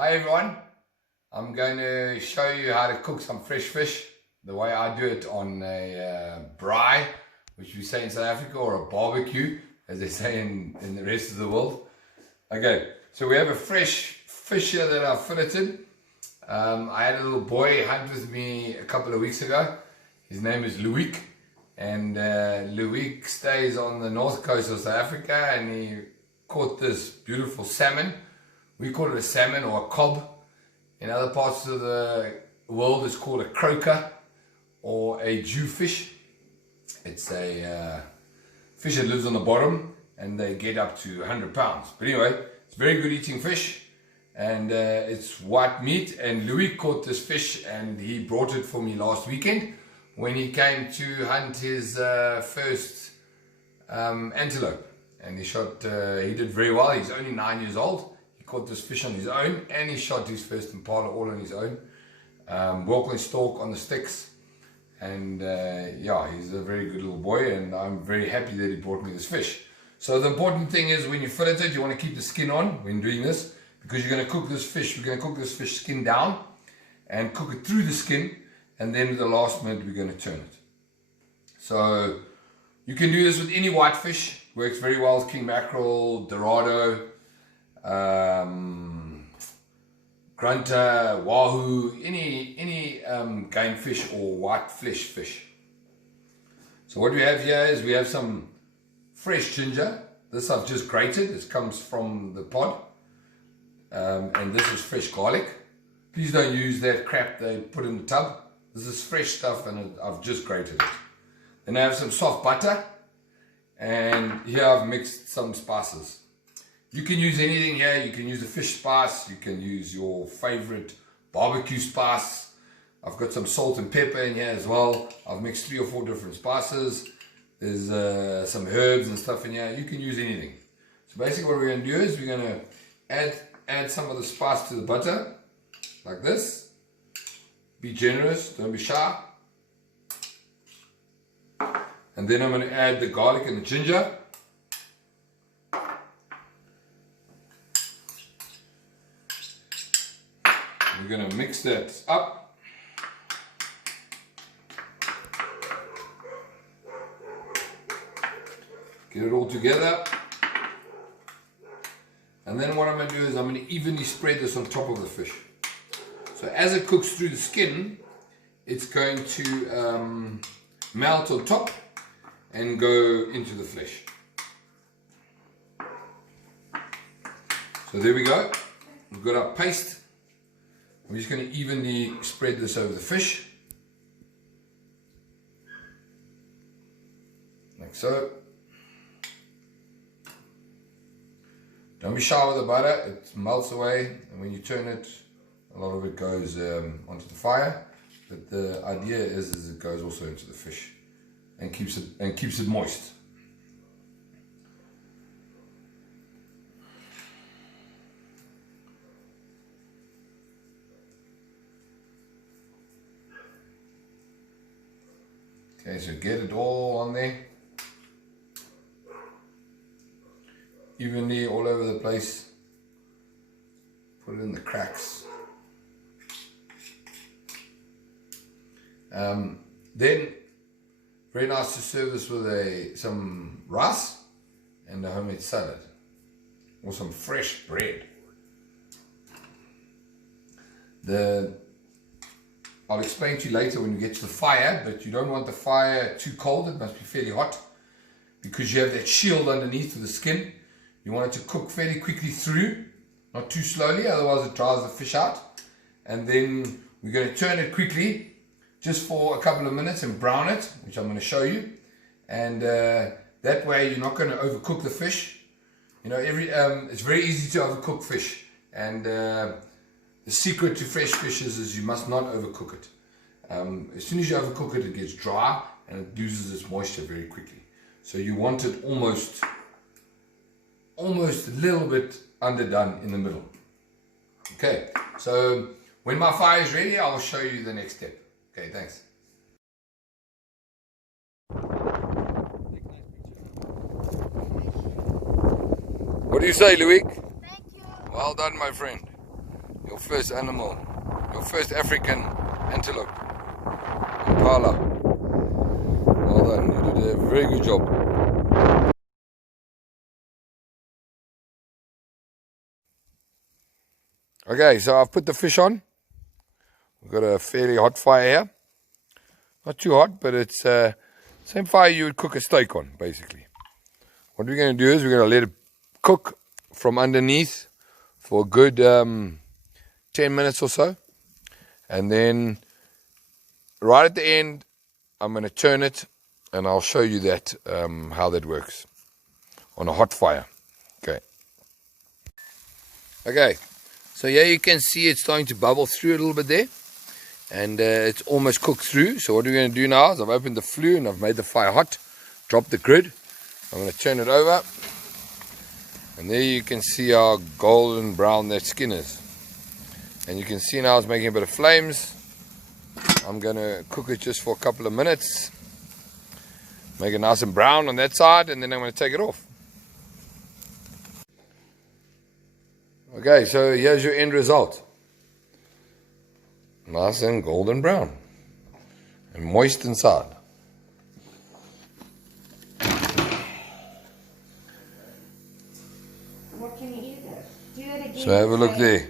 Hi everyone, I'm going to show you how to cook some fresh fish the way I do it on a braai, which we say in South Africa, or a barbecue as they say in the rest of the world. Okay, so we have a fresh fish here that I've filleted. I had a little boy hunt with me a couple of weeks ago. His name is Luik, and Luik stays on the north coast of South Africa, and he caught this beautiful salmon. We call it a salmon or a cob. In other parts of the world it's called a croaker or a jewfish. It's a fish that lives on the bottom and they get up to 100 pounds. But anyway, it's very good eating fish, and it's white meat. And Louis caught this fish and he brought it for me last weekend when he came to hunt his first antelope. And he did very well. He's only 9 years old. Caught this fish on his own, and he shot his first impala all on his own. Walk and stalk on the sticks, and yeah, he's a very good little boy, and I'm very happy that he brought me this fish. So the important thing is when you fillet it, you want to keep the skin on when doing this, because you're going to cook this fish. We're going to cook this fish skin down and cook it through the skin, and then at the last minute we're going to turn it. So you can do this with any white fish. Works very well with king mackerel, dorado, grunter, wahoo, any game fish or white flesh fish. So what we have here is we have some fresh ginger. This I've just grated. This comes from the pod, and this is fresh garlic. Please don't use that crap they put in the tub. This is fresh stuff, and I've just grated it. Then I have some soft butter, and here I've mixed some spices. You can use anything here. You can use the fish spice. You can use your favorite barbecue spice. I've got some salt and pepper in here as well. I've mixed 3 or 4 different spices. There's some herbs and stuff in here. You can use anything. So basically what we're going to do is we're going to add some of the spice to the butter, like this. Be generous, don't be shy. And then I'm going to add the garlic and the ginger. We're going to mix that up. Get it all together. And then what I'm going to do is I'm going to evenly spread this on top of the fish. So as it cooks through the skin, it's going to melt on top and go into the flesh. So there we go. We've got our paste. We're just going to evenly spread this over the fish, like so. Don't be shy with the butter, it melts away, and when you turn it, a lot of it goes onto the fire. But the idea is it goes also into the fish and keeps it moist. Okay, so get it all on there, evenly all over the place. Put it in the cracks. Then, very nice to serve this with some rice and a homemade salad, or some fresh bread. I'll explain to you later when we get to the fire, but you don't want the fire too cold. It must be fairly hot, because you have that shield underneath of the skin. You want it to cook fairly quickly through, not too slowly, otherwise it dries the fish out. And then we're going to turn it quickly, just for a couple of minutes, and brown it, which I'm going to show you. And that way you're not going to overcook the fish. You know, it's very easy to overcook fish, and the secret to fresh fish is you must not overcook it. As soon as you overcook it, it gets dry and it loses its moisture very quickly. So you want it almost a little bit underdone in the middle. Okay, so when my fire is ready, I'll show you the next step. Okay, thanks. What do you say, Louis? Thank you. Well done, my friend. Your first animal. Your first African antelope. Impala. Well done. You did a very good job. Okay, so I've put the fish on. We've got a fairly hot fire here. Not too hot, but it's same fire you would cook a steak on, basically. What we're going to do is we're going to let it cook from underneath for a good 10 minutes or so. And then right at the end, I'm going to turn it and I'll show you that how that works on a hot fire. Okay, so here you can see it's starting to bubble through a little bit there. And it's almost cooked through. So what we're going to do now is I've opened the flue and I've made the fire hot. Dropped the grid. I'm going to turn it over. And there you can see how golden brown that skin is. And you can see now it's making a bit of flames. I'm going to cook it just for a couple of minutes. Make it nice and brown on that side, and then I'm going to take it off. Okay, so here's your end result. Nice and golden brown. And moist inside. What can you eat there? Do it again. So have a look there.